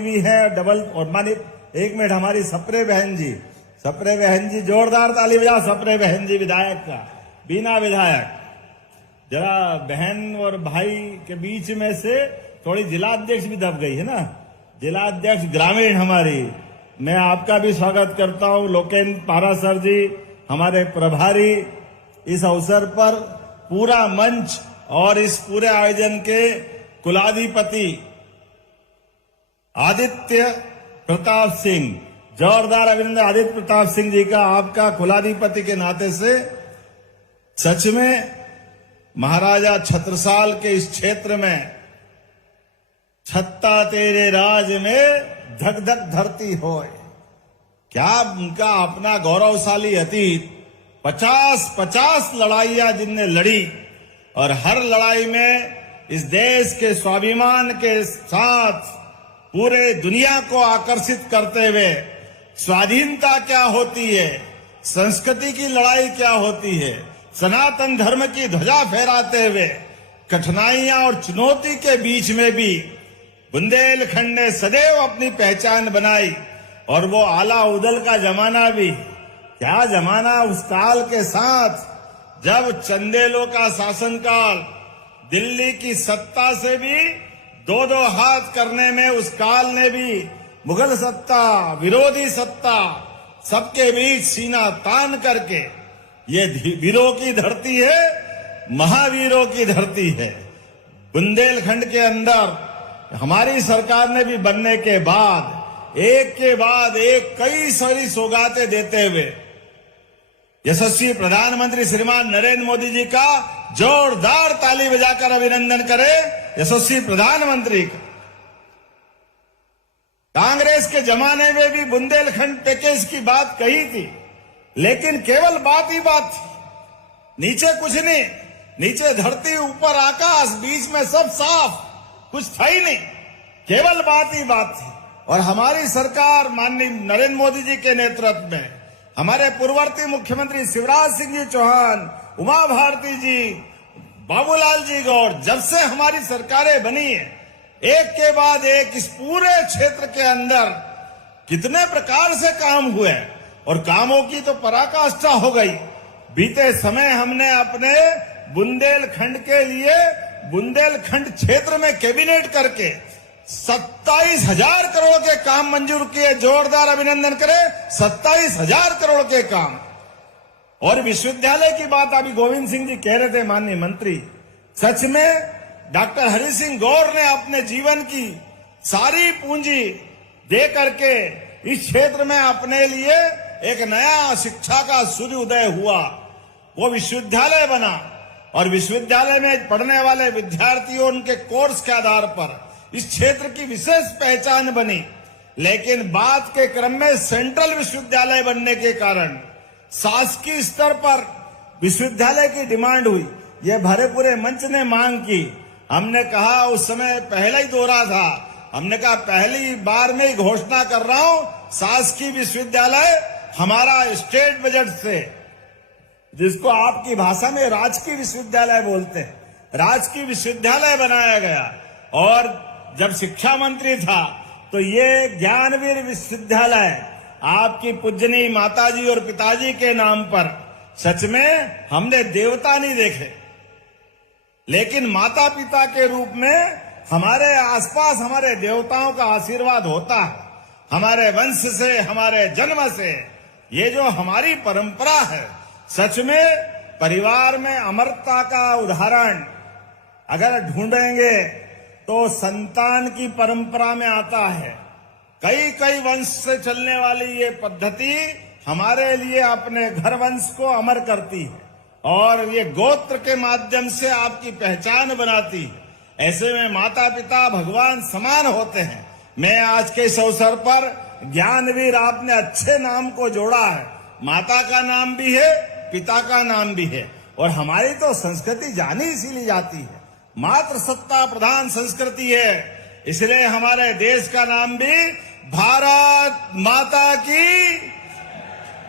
भी है डबल। और मानी एक मिनट, हमारी सप्रे बहन जी जोरदार ताली बजा। सप्रे बहन जी विधायक का, बीना विधायक। जरा बहन और भाई के बीच में से थोड़ी जिलाध्यक्ष भी दब गई है ना, जिलाध्यक्ष ग्रामीण हमारी। मैं आपका भी स्वागत करता हूं। लोकेन पारासर जी हमारे प्रभारी। इस अवसर पर पूरा मंच और इस पूरे आयोजन के कुलाधिपति आदित्य प्रताप सिंह, जोरदार अभिनंदन आदित्य प्रताप सिंह जी का आपका कुलाधिपति के नाते से। सच में महाराजा छत्रसाल के इस क्षेत्र में छत्ता तेरे राज में धक धक धरती होए, क्या उनका अपना गौरवशाली अतीत। 50 लड़ाइयां जिनने लड़ी और हर लड़ाई में इस देश के स्वाभिमान के साथ पूरे दुनिया को आकर्षित करते हुए स्वाधीनता क्या होती है, संस्कृति की लड़ाई क्या होती है, सनातन धर्म की ध्वजा फहराते हुए कठिनाइयां और चुनौती के बीच में भी बुंदेलखंड ने सदैव अपनी पहचान बनाई। और वो आला उदल का जमाना भी, क्या जमाना उस काल के साथ, जब चंदेलों का शासनकाल, दिल्ली की सत्ता से भी दो हाथ करने में उस काल ने भी मुगल सत्ता, विरोधी सत्ता, सबके बीच सीना तान करके, ये वीरों की धरती है, महावीरों की धरती है। बुंदेलखंड के अंदर हमारी सरकार ने भी बनने के बाद एक के बाद एक कई सारी सौगातें देते हुए यशस्वी प्रधानमंत्री श्रीमान नरेंद्र मोदी जी का जोरदार ताली बजाकर अभिनंदन करें। यशस्वी प्रधानमंत्री का कांग्रेस के जमाने में भी बुंदेलखंड पैकेज की बात कही थी, लेकिन केवल बात ही बात थी, नीचे कुछ नहीं। नीचे धरती, ऊपर आकाश, बीच में सब साफ, कुछ था ही नहीं, केवल बात ही बात थी। और हमारी सरकार माननीय नरेंद्र मोदी जी के नेतृत्व में, हमारे पूर्ववर्ती मुख्यमंत्री शिवराज सिंह जी चौहान, उमा भारती जी, बाबूलाल जी गौर, जब से हमारी सरकारें बनी है, एक के बाद एक इस पूरे क्षेत्र के अंदर कितने प्रकार से काम हुए और कामों की तो पराकाष्ठा हो गई। बीते समय हमने अपने बुंदेलखंड के लिए बुंदेलखंड क्षेत्र में कैबिनेट करके 27,000 करोड़ के काम मंजूर किए। जोरदार अभिनंदन करें, 27,000 करोड़ के काम। और विश्वविद्यालय की बात अभी गोविंद सिंह जी कह रहे थे, माननीय मंत्री, सच में डॉक्टर हरि सिंह गौर ने अपने जीवन की सारी पूंजी दे करके इस क्षेत्र में अपने लिए एक नया शिक्षा का सूर्योदय हुआ। वो विश्वविद्यालय बना और विश्वविद्यालय में पढ़ने वाले विद्यार्थियों, उनके कोर्स के आधार पर इस क्षेत्र की विशेष पहचान बनी। लेकिन बात के क्रम में सेंट्रल विश्वविद्यालय बनने के कारण शासकीय स्तर पर विश्वविद्यालय की डिमांड हुई। ये भरे पूरे मंच ने मांग की। हमने कहा, उस समय पहला ही दौरा था, हमने कहा पहली बार में ही घोषणा कर रहा हूं, शासकीय विश्वविद्यालय हमारा स्टेट बजट से, जिसको आपकी भाषा में राजकीय विश्वविद्यालय बोलते हैं, राजकीय विश्वविद्यालय बनाया गया। और जब शिक्षा मंत्री था तो ये ज्ञानवीर विश्वविद्यालय आपकी पूजनीय माताजी और पिताजी के नाम पर, सच में हमने देवता नहीं देखे, लेकिन माता पिता के रूप में हमारे आसपास हमारे देवताओं का आशीर्वाद होता है। हमारे वंश से, हमारे जन्म से, ये जो हमारी परंपरा है, सच में परिवार में अमरता का उदाहरण अगर ढूंढेंगे तो संतान की परंपरा में आता है। कई वंश से चलने वाली ये पद्धति हमारे लिए अपने घर वंश को अमर करती है और ये गोत्र के माध्यम से आपकी पहचान बनाती है। ऐसे में माता पिता भगवान समान होते हैं। मैं आज के इस अवसर पर ज्ञानवीर, आपने अच्छे नाम को जोड़ा है, माता का नाम भी है, पिता का नाम भी है। और हमारी तो संस्कृति जानी इसीलिए जाती है, मातृ सत्ता प्रधान संस्कृति है, इसलिए हमारे देश का नाम भी भारत माता की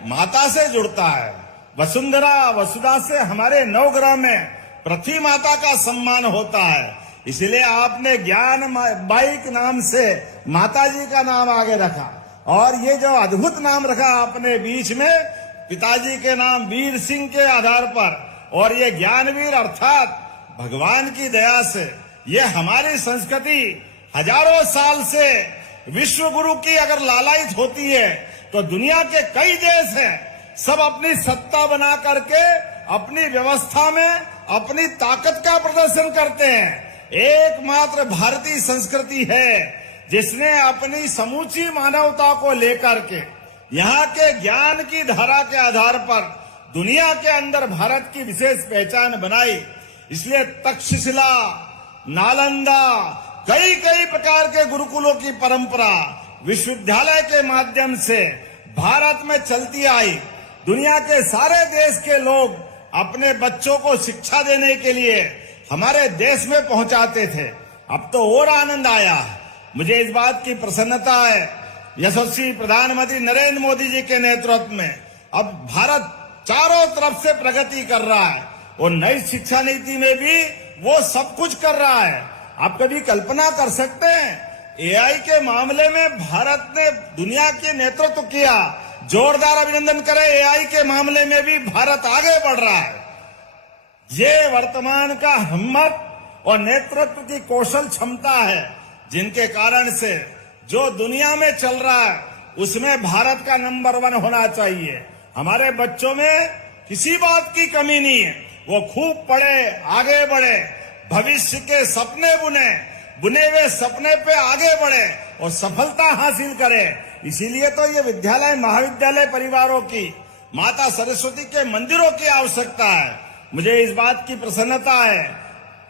माता से जुड़ता है। वसुंधरा वसुधा से हमारे नवग्रह में पृथ्वी माता का सम्मान होता है। इसलिए आपने ज्ञान बाई के नाम से माताजी का नाम आगे रखा, और ये जो अद्भुत नाम रखा आपने बीच में पिताजी के नाम वीर सिंह के आधार पर, और ये ज्ञानवीर अर्थात भगवान की दया से ये हमारी संस्कृति हजारों साल से विश्व गुरु की अगर लालायित होती है तो दुनिया के कई देश हैं, सब अपनी सत्ता बना करके अपनी व्यवस्था में अपनी ताकत का प्रदर्शन करते हैं। एकमात्र भारतीय संस्कृति है जिसने अपनी समूची मानवता को लेकर के यहाँ के ज्ञान की धारा के आधार पर दुनिया के अंदर भारत की विशेष पहचान बनाई। इसलिए तक्षशिला, नालंदा, कई कई प्रकार के गुरुकुलों की परंपरा विश्वविद्यालय के माध्यम से भारत में चलती आई। दुनिया के सारे देश के लोग अपने बच्चों को शिक्षा देने के लिए हमारे देश में पहुंचाते थे। अब तो और आनंद आया। मुझे इस बात की प्रसन्नता है, यशस्वी प्रधानमंत्री नरेंद्र मोदी जी के नेतृत्व में अब भारत चारों तरफ से प्रगति कर रहा है, और नई शिक्षा नीति में भी वो सब कुछ कर रहा है। आप कभी कल्पना कर सकते हैं, एआई के मामले में भारत ने दुनिया के नेतृत्व किया। जोरदार अभिनंदन करें, एआई के मामले में भी भारत आगे बढ़ रहा है। ये वर्तमान का हिम्मत और नेतृत्व की कौशल क्षमता है, जिनके कारण से जो दुनिया में चल रहा है उसमें भारत का नंबर 1 होना चाहिए। हमारे बच्चों में किसी बात की कमी नहीं है, वो खूब पढ़े, आगे बढ़े, भविष्य के सपने बुने हुए सपने पे आगे बढ़े और सफलता हासिल करे। इसीलिए तो ये विद्यालय महाविद्यालय परिवारों की माता सरस्वती के मंदिरों की आवश्यकता है। मुझे इस बात की प्रसन्नता है,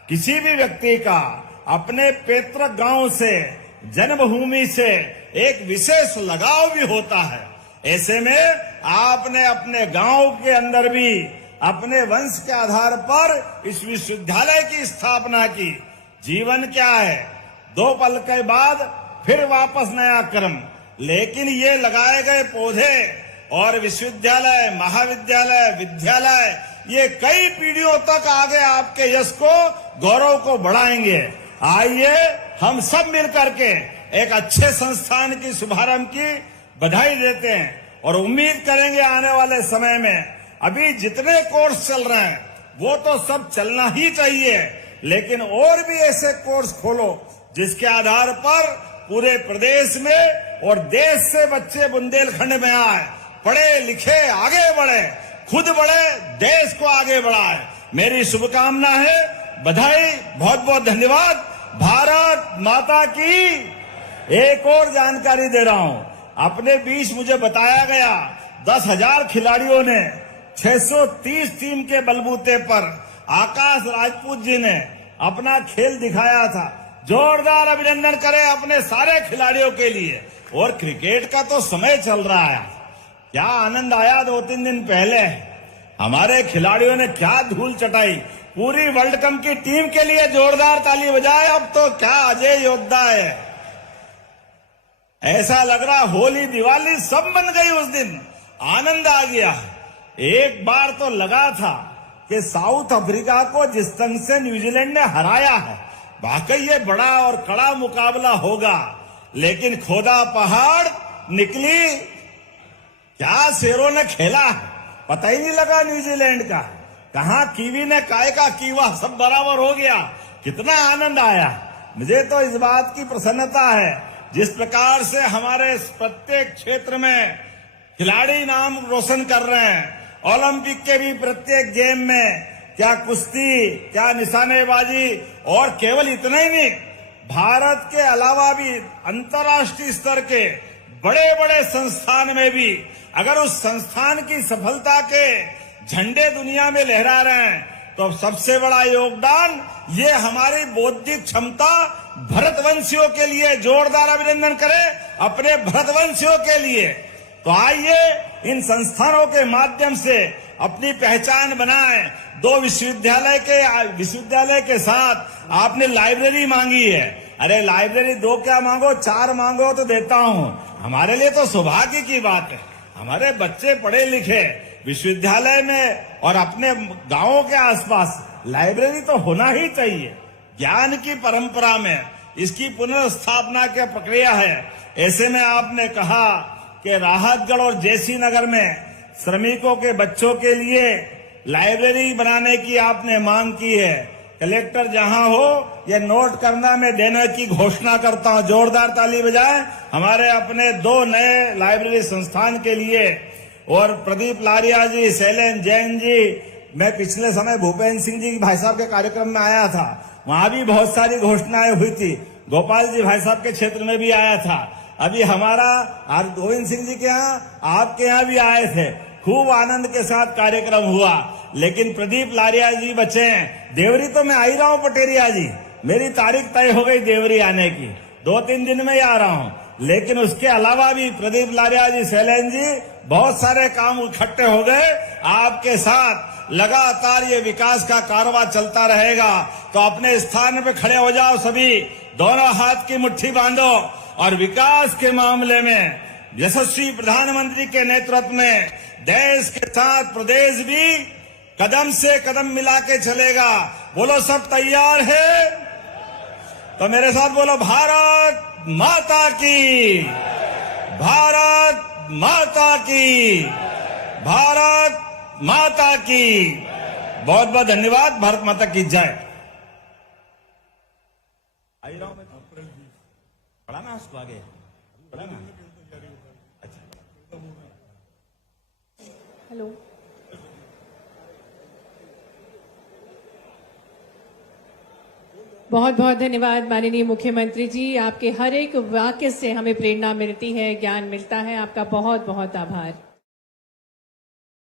किसी भी व्यक्ति का अपने पैतृक गांव से, जन्मभूमि से एक विशेष लगाव भी होता है। ऐसे में आपने अपने गांव के अंदर भी अपने वंश के आधार पर इस विश्वविद्यालय की स्थापना की। जीवन क्या है, 2 पल के बाद फिर वापस नया कर्म, लेकिन ये लगाए गए पौधे और विश्वविद्यालय, महाविद्यालय, विद्यालय ये कई पीढ़ियों तक आगे आपके यश को, गौरव को बढ़ाएंगे। आइए हम सब मिलकर के एक अच्छे संस्थान की शुभारंभ की बधाई देते हैं और उम्मीद करेंगे आने वाले समय में अभी जितने कोर्स चल रहे हैं वो तो सब चलना ही चाहिए, लेकिन और भी ऐसे कोर्स खोलो जिसके आधार पर पूरे प्रदेश में और देश से बच्चे बुंदेलखंड में आए, पढ़े लिखे, आगे बढ़े, खुद बढ़े, देश को आगे बढ़ाए। मेरी शुभकामना है, बधाई, बहुत बहुत धन्यवाद। भारत माता की। एक और जानकारी दे रहा हूं, अपने बीच मुझे बताया गया 10,000 खिलाड़ियों ने 630 टीम के बलबूते पर आकाश राजपूत जी ने अपना खेल दिखाया था। जोरदार अभिनंदन करें अपने सारे खिलाड़ियों के लिए। और क्रिकेट का तो समय चल रहा है, क्या आनंद आया 2-3 दिन पहले, हमारे खिलाड़ियों ने क्या धूल चटाई। पूरी वर्ल्ड कप की टीम के लिए जोरदार ताली बजाए। अब तो क्या अजय योद्धा है, ऐसा लग रहा होली दिवाली सब बन गई उस दिन, आनंद आ गया। एक बार तो लगा था कि साउथ अफ्रीका को जिस ढंग से न्यूजीलैंड ने हराया है, वाकई ये बड़ा और कड़ा मुकाबला होगा, लेकिन खोदा पहाड़ निकली, क्या शेरों ने खेला, पता ही नहीं लगा न्यूजीलैंड का, कहां कीवी ने काय का कीवा, सब बराबर हो गया। कितना आनंद आया। मुझे तो इस बात की प्रसन्नता है, जिस प्रकार से हमारे प्रत्येक क्षेत्र में खिलाड़ी नाम रोशन कर रहे हैं। ओलंपिक के भी प्रत्येक गेम में, क्या कुश्ती, क्या निशानेबाजी, और केवल इतना ही नहीं, भारत के अलावा भी अंतर्राष्ट्रीय स्तर के बड़े बड़े संस्थान में भी अगर उस संस्थान की सफलता के झंडे दुनिया में लहरा रहे हैं तो सबसे बड़ा योगदान ये हमारी बौद्धिक क्षमता भरतवंशियों के लिए। जोरदार अभिनंदन करें अपने भरतवंशियों के लिए। तो आइए इन संस्थानों के माध्यम से अपनी पहचान बनाएं। 2 विश्वविद्यालय के साथ आपने लाइब्रेरी मांगी है। अरे लाइब्रेरी 2 क्या मांगो, 4 मांगो तो देता हूं। हमारे लिए तो सौभाग्य की बात है, हमारे बच्चे पढ़े लिखे विश्वविद्यालय में और अपने गांवों के आसपास लाइब्रेरी तो होना ही चाहिए। ज्ञान की परंपरा में इसकी पुनर्स्थापना की प्रक्रिया है। ऐसे में आपने कहा कि राहतगढ़ और जयसी नगर में श्रमिकों के बच्चों के लिए लाइब्रेरी बनाने की आपने मांग की है। कलेक्टर जहां हो ये नोट करना, मैं देने की घोषणा करता हूं। जोरदार ताली बजाएं हमारे अपने 2 नए लाइब्रेरी संस्थान के लिए। और प्रदीप लारिया जी, शैलेंद्र जैन जी, मैं पिछले समय भूपेंद्र सिंह जी भाई साहब के कार्यक्रम में आया था, वहां भी बहुत सारी घोषणाएं हुई थी। गोपाल जी भाई साहब के क्षेत्र में भी आया था। अभी हमारा गोविंद सिंह जी के यहाँ, आपके यहाँ भी आए थे। खूब आनंद के साथ कार्यक्रम हुआ। लेकिन प्रदीप लारिया जी बचे हैं। देवरी तो मैं आ ही रहा हूं पटेरिया जी, मेरी तारीख तय हो गई देवरी आने की, 2-3 दिन में ही आ रहा हूं। लेकिन उसके अलावा भी प्रदीप लारिया जी, शैलेंद्र जी, बहुत सारे काम इकट्ठे हो गए। आपके साथ लगातार ये विकास का कारवां चलता रहेगा। तो अपने स्थान पे खड़े हो जाओ सभी, दोनों हाथ की मुट्ठी बांधो और विकास के मामले में यशस्वी प्रधानमंत्री के नेतृत्व में देश के साथ प्रदेश भी कदम से कदम मिला के चलेगा। बोलो सब तैयार है? तो मेरे साथ बोलो, भारत माता की, भारत माता की, भारत माता की। बहुत बहुत धन्यवाद। भारत माता की जय। पढ़ा ना उसको आगे, पढ़ा ना। हेलो, बहुत बहुत धन्यवाद माननीय मुख्यमंत्री जी। आपके हर एक वाक्य से हमें प्रेरणा मिलती है, ज्ञान मिलता है। आपका बहुत बहुत आभार।